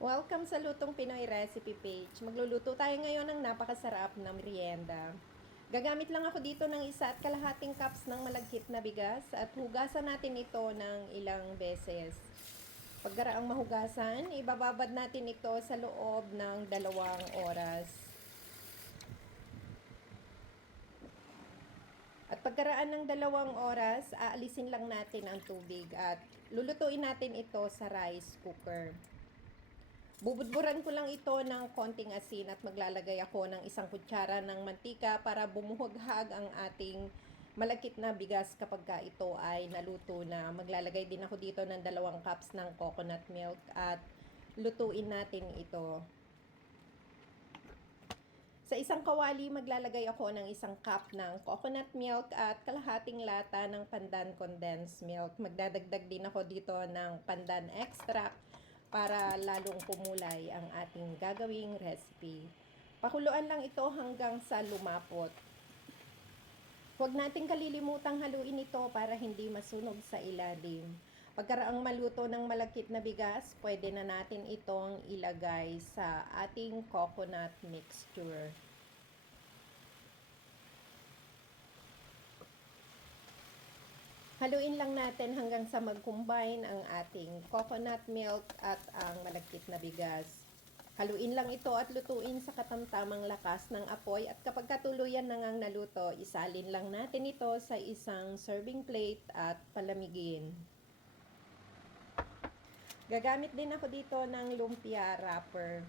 Welcome sa Lutong Pinoy Recipe Page. Magluluto tayo ngayon ng napakasarap na merienda. Gagamit lang ako dito ng 1.5 cups ng malagkit na bigas at hugasan natin ito ng ilang beses. Pagkaraang mahugasan, ibababad natin ito sa loob ng 2 oras. At pagkaraan ng 2 oras, aalisin lang natin ang tubig at lulutuin natin ito sa rice cooker. Bubudburan ko lang ito ng konting asin at maglalagay ako ng 1 kutsara ng mantika para bumuhaghag ang ating malakit na bigas kapag ito ay naluto na. Maglalagay din ako dito ng 2 cups ng coconut milk at lutuin natin ito. Sa isang kawali, maglalagay ako ng 1 cup ng coconut milk at kalahating lata ng pandan condensed milk. Magdadagdag din ako dito ng pandan extract para lalong kumulay ang ating gagawing recipe. Pakuluan lang ito hanggang sa lumapot. Huwag nating kalilimutang haluin ito para hindi masunog sa ilalim. Pagkaraang maluto ng malakit na bigas, pwede na natin itong ilagay sa ating coconut mixture. Haluin lang natin hanggang sa mag-combine ang ating coconut milk at ang malagkit na bigas. Haluin lang ito at lutuin sa katamtamang lakas ng apoy at kapag katuluyan na ngang naluto, isalin lang natin ito sa isang serving plate at palamigin. Gagamit din ako dito ng lumpia wrapper.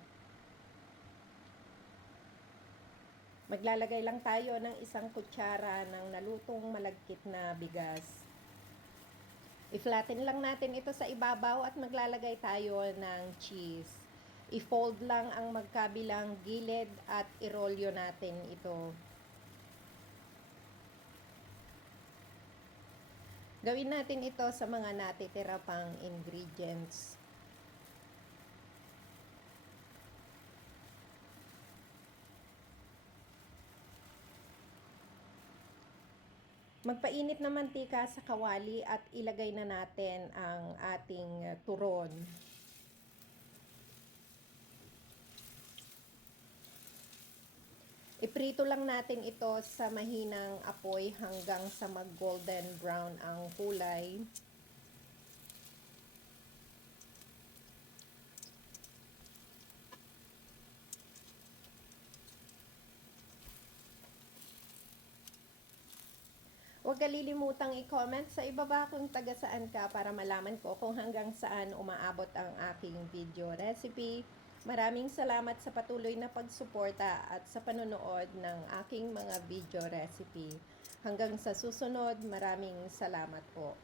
Maglalagay lang tayo ng 1 kutsara ng nalutong malagkit na bigas. I-flatten lang natin ito sa ibabaw at maglalagay tayo ng cheese. I-fold lang ang magkabilang gilid at irolyo natin ito. Gawin natin ito sa mga natitira pang ingredients. Magpainit na mantika sa kawali at ilagay na natin ang ating turon. Iprito lang natin ito sa mahinang apoy hanggang sa mag-golden brown ang kulay. Huwag kalilimutang i-comment sa ibaba kung taga saan ka para malaman ko kung hanggang saan umaabot ang aking video recipe. Maraming salamat sa patuloy na pagsuporta at sa panonood ng aking mga video recipe. Hanggang sa susunod, maraming salamat po.